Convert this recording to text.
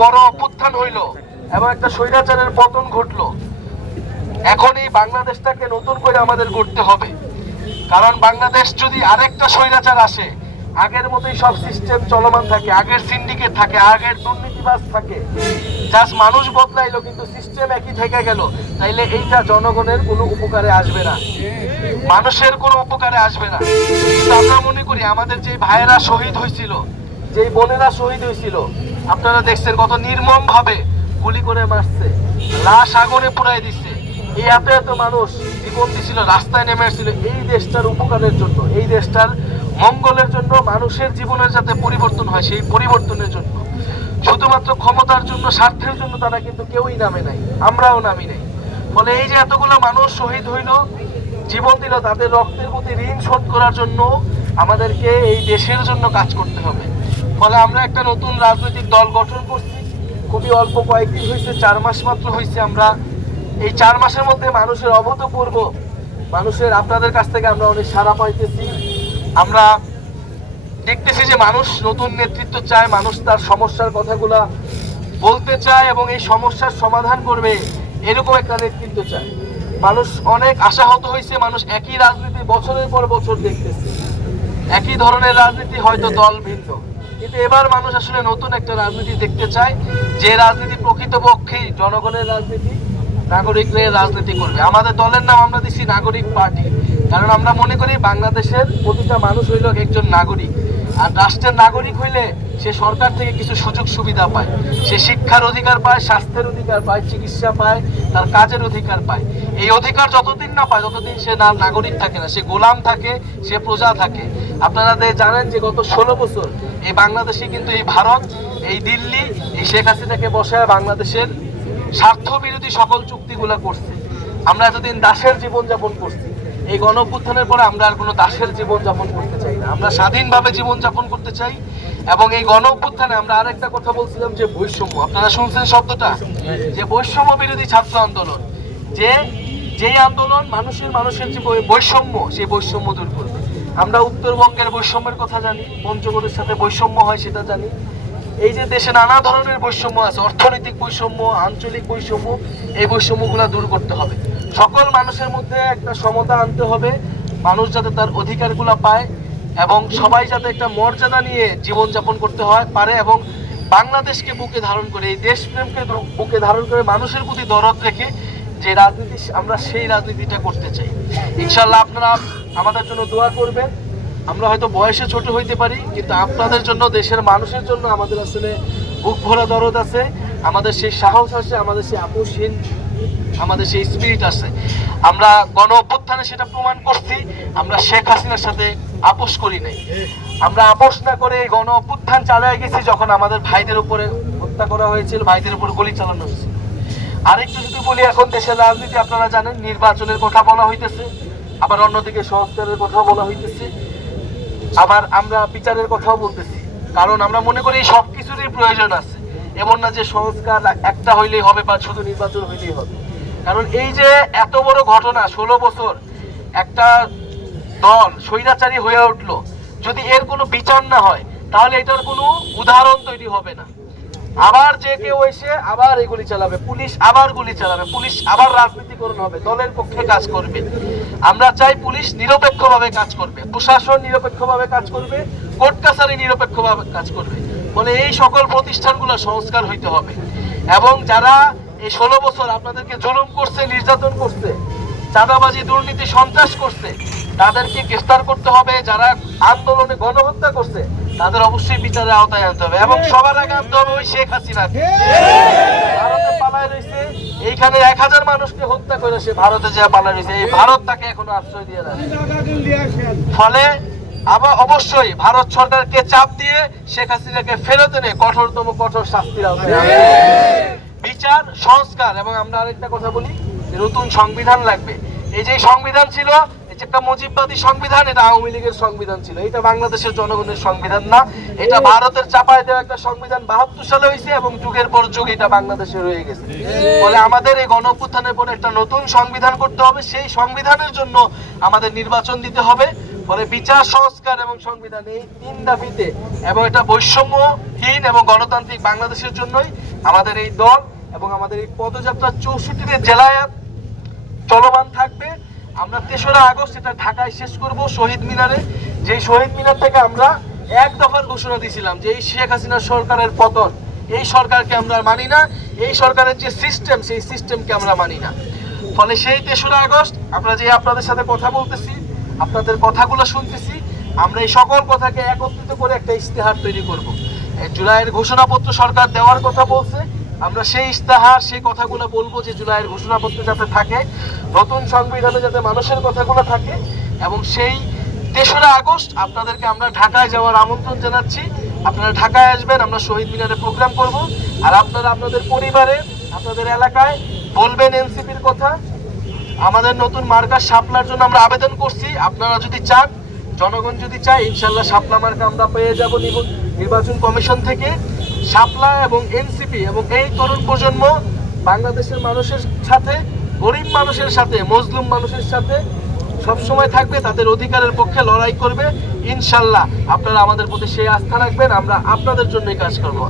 বড় অভ্যুত্থান হইল এবং একটা স্বৈরাচারের পতন ঘটলো। এখন এই বাংলাদেশটাকে নতুন করে আমাদের করতে হবে। কারণ বাংলাদেশ যদি আরেকটা স্বৈরাচার আসে, আগের মতোই সব সিস্টেম চলমান থাকে, আগের সিন্ডিকেট থাকে, আগের দুর্নীতিবাজ থাকে। জাস্ট মানুষ বদলাইলো, কিন্তু সিস্টেম একই থেকে গেল। তাইলে এইটা জনগণের কোনো উপকারে আসবে না। মানুষের কোনো উপকারে আসবে না। কিন্তু আমরা মনে করি আমাদের যে ভাইয়েরা শহীদ হয়েছিল যে বোনেরা শহীদ হয়েছিল, আপনারা দেখছেন কত নির্মম ভাবে গুলি করে মারছে, লাশ আগুনে পুড়াই দিচ্ছে। এই এত এত মানুষ জীবন দিছিল, রাস্তায় নেমে আসছিল। এই দেশটার উপকারের জন্য, এই দেশটার মঙ্গলের জন্য মানুষের জীবনের যাতে পরিবর্তন হয়, সেই পরিবর্তনের জন্য। শুধুমাত্র ক্ষমতার জন্য, স্বার্থের জন্য তারা কিন্তু কেউই নামে নাই, আমরাও নামি নাই। ফলে এই যে এতগুলো মানুষ শহীদ হইল, জীবন দিল তাদের রক্তের প্রতি ঋণ শোধ করার জন্য আমাদেরকে এই দেশের জন্য কাজ করতে হবে। ফলে আমরা একটা নতুন রাজনৈতিক দল গঠন করছি। খুবই অল্প কয়েকদিন হয়েছে, চার মাস মাত্র হয়েছে আমরা। এই চার মাসের মধ্যে মানুষের অভূতপূর্ব, মানুষের আপনাদের কাছ থেকে আমরা অনেক সাড়া পাইতেছি। আমরা দেখতেছি যে মানুষ নতুন নেতৃত্ব চায়, মানুষ তার সমস্যার কথাগুলা বলতে চায় এবং এই সমস্যার সমাধান করবে এরকম একটা নেতৃত্ব চায়। মানুষ অনেক আশাহত হয়েছে, মানুষ একই রাজনীতি বছরের পর বছর দেখতেছে। একই ধরনের রাজনীতি হয়তো দল ভিন্ন। কিন্তু এবার মানুষ আসলে নতুন একটা রাজনীতি দেখতে চায়। যে রাজনীতি প্রকৃতপক্ষেই জনগণের রাজনীতি, নাগরিকদের রাজনীতি করবে। আমাদের দলের নাম আমরা দিচ্ছি নাগরিক পার্টি। কারণ আমরা মনে করি বাংলাদেশের প্রতিটা মানুষ হইল একজন নাগরিক। আর রাষ্ট্রের নাগরিক হইলে সে সরকার থেকে কিছু সুযোগ সুবিধা পায়। সে শিক্ষার অধিকার পায়, স্বাস্থ্যের অধিকার পায়, চিকিৎসা পায়, তার কাজের অধিকার পায়। এই অধিকার যতদিন না পায়, ততদিন সে না নাগরিক থাকে না। সে গোলাম থাকে, সে প্রজা থাকে। আপনারা জানেন যে গত ষোলো বছর এই বাংলাদেশে কিন্তু এই ভারত, এই দিল্লি, এই শেখ হাসিনাকে বসায় বাংলাদেশের স্বার্থ বিরোধী সকল চুক্তিগুলো করছে। আমরা এতদিন দাসের জীবন যাপন করছি। এই গণ পরে আমরা আর কোনো দাসের জীবন যাপন করতে চাই না। আমরা স্বাধীনভাবে জীবন যাপন করতে চাই এবং এই গণ আমরা আরেকটা কথা বলছিলাম যে বৈষম্য। আপনারা শুনছেন শব্দটা? যে বৈষম্য বিরোধী ছাত্র আন্দোলন। যে, যেই আন্দোলন মানুষের মানুষের যে বৈষম্য, সেই বৈষম্য দূর করবে। আমরা উত্তরবঙ্গের বৈষম্যের কথা জানি পঞ্চগড়ের সাথে বৈষম্য হয় সেটা জানি। এই যে দেশে নানা ধরনের বৈষম্য আছে, অর্থনৈতিক বৈষম্য, আঞ্চলিক বৈষম্য, এই বৈষম্যগুলো দূর করতে হবে। সকল মানুষের মধ্যে একটা সমতা আনতে হবে, মানুষ যাতে তার অধিকারগুলো পায় এবং সবাই যাতে একটা মর্যাদা নিয়ে জীবনযাপন করতে হয়, পারে এবং বাংলাদেশকে বুকে ধারণ করে, এই দেশপ্রেমকে বুকে ধারণ করে মানুষের প্রতি দরদ রেখে যে রাজনীতি আমরা সেই রাজনীতিটা করতে চাই। ইনশাল্লাহ আপনারা আমাদের জন্য দোয়া করবেন। আমরা হয়তো বয়সে ছোট হইতে পারি, কিন্তু আপনাদের জন্য, দেশের মানুষের জন্য আমাদের আসলে বুক ভরা দরদ আছে। আমাদের সেই সাহস আছে, আমাদের সেই আপোষহীন, আমাদের সেই স্পিরিট আছে। আমরা গণ অভ্যুত্থানে সেটা প্রমাণ করছি, আমরা শেখ হাসিনার সাথে আপোষ করি নাই। আমরা আপোষ না করে গণ অভ্যুত্থান চালিয়ে গেছি যখন আমাদের ভাইদের উপরে হত্যা করা হয়েছিল, ভাইদের উপর গুলি চালানো হয়েছিল। আরেকটু যদি বলি, এখন দেশের রাজনীতি আপনারা জানেন, নির্বাচনের কথা বলা হইতেছে, আবার অন্যদিকে সংস্কারের কথা বলা হইতেছে, আবার আমরা বিচারের কথাও বলতেছি। কারণ আমরা মনে করি সব কিছুরই প্রয়োজন আছে। এমন না যে সংস্কার একটা হইলেই হবে বা শুধু নির্বাচন হইলেই হবে। কারণ এই যে এত বড় ঘটনা, ষোলো বছর একটা দল স্বৈরাচারী হয়ে উঠল, যদি এর কোনো বিচার না হয়, তাহলে এটার কোনো উদাহরণ তৈরি হবে না। আবার যে কেউ এসে আবার এই গুলি চালাবে। পুলিশ আবার গুলি চালাবে। পুলিশ আবার রাজনীতিকরণ হবে। দলের পক্ষে কাজ করবে। আমরা চাই পুলিশ নিরপেক্ষভাবে কাজ করবে। প্রশাসন নিরপেক্ষভাবে কাজ করবে। কোর্ট কাছারি নিরপেক্ষভাবে কাজ করবে। ফলে এই সকল প্রতিষ্ঠানগুলো সংস্কার হইতে হবে। এবং যারা এই ষোলো বছর আপনাদেরকে জুলুম করছে, নির্যাতন করছে চাঁদাবাজি দুর্নীতি সন্ত্রাস করছে। তাদেরকে গ্রেফতার করতে হবে। যারা আন্দোলনে গণহত্যা করছে তাদের অবশ্যই বিচারের আওতায় আনতে হবে। এবং সবার আগে আনতে হবে ওই শেখ হাসিনা ভারতে পালায় রয়েছে। এইখানে এক হাজার মানুষকে হত্যা করে সে ভারতে যা পালায় রয়েছে। এই ভারত তাকে এখনও আশ্রয় দিয়ে রাখে ফলে আবার অবশ্যই ভারত সরকারকে চাপ দিয়ে শেখ হাসিনাকে ফেরত এনে কঠোরতম কঠোর শাস্তির আওতায়। বিচার সংস্কার এবং আমরা আরেকটা কথা বলি যে নতুন সংবিধান লাগবে। এই যে সংবিধান ছিল এই যে একটা মুজিববাদী সংবিধান এটা আওয়ামী লীগের সংবিধান ছিল। এটা বাংলাদেশের জনগণের সংবিধান না। এটা ভারতের চাপায় দেওয়া একটা সংবিধান বাহাত্তর সালে হয়েছে এবং যুগের পর যুগ এটা বাংলাদেশে রয়ে গেছে। ফলে আমাদের এই গণ অভ্যুত্থানের পরে একটা নতুন সংবিধান করতে হবে। সেই সংবিধানের জন্য আমাদের নির্বাচন দিতে হবে। ফলে বিচার, সংস্কার এবং সংবিধান এই তিন দাবিতে, এবং এটা বৈষম্যহীন এবং গণতান্ত্রিক বাংলাদেশের জন্যই আমাদের এই দল এবং আমাদের এই পদযাত্রা চৌষট্টিতে জেলায় চলমান থাকবে। আমরা তেসরা আগস্ট এটা ঢাকায় শেষ করব শহীদ মিনারে। যে শহীদ মিনার থেকে আমরা এক দফার ঘোষণা দিয়েছিলাম যে এই শেখ হাসিনা সরকারের পতন, এই সরকারকে আমরা মানি না, এই সরকারের যে সিস্টেম, সেই সিস্টেমকে আমরা মানি না। ফলে সেই তেসরা আগস্ট আমরা যে আপনাদের সাথে কথা বলতেছি আপনাদের কথাগুলো শুনতেছি। আমরা এই সকল কথাকে একত্রিত করে একটা ইশতেহার তৈরি করব। জুলাইয়ের ঘোষণাপত্র সরকার দেওয়ার কথা বলছে। আমরা সেই ইশতেহার, সেই কথাগুলো বলব যে জুলাইয়ের ঘোষণাপত্র যাতে থাকে, নতুন সংবিধানে যাতে মানুষের কথাগুলো থাকে এবং সেই তেসরা আগস্ট আপনাদেরকে আমরা ঢাকায় যাওয়ার আমন্ত্রণ জানাচ্ছি। আপনারা ঢাকায় আসবেন, আমরা শহীদ মিনারে প্রোগ্রাম করব। আর আপনারা আপনাদের পরিবারে, আপনাদের এলাকায় বলবেন এনসিপির কথা। আমাদের নতুন মার্কা শাপলার জন্য আমরা আবেদন করছি। আপনারা যদি চান, জনগণ যদি চায়, ইনশাল্লাহ শাপলা মার্কা আমরা পেয়ে যাব নির্বাচন কমিশন থেকে। শাপলা এবং এনসিপি এবং এই তরুণ প্রজন্ম বাংলাদেশের মানুষের সাথে, গরিব মানুষের সাথে, মজলুম মানুষের সাথে সবসময় থাকবে, তাদের অধিকারের পক্ষে লড়াই করবে। ইনশাল্লাহ আপনারা আমাদের প্রতি সেই আস্থা রাখবেন, আমরা আপনাদের জন্যই কাজ করব।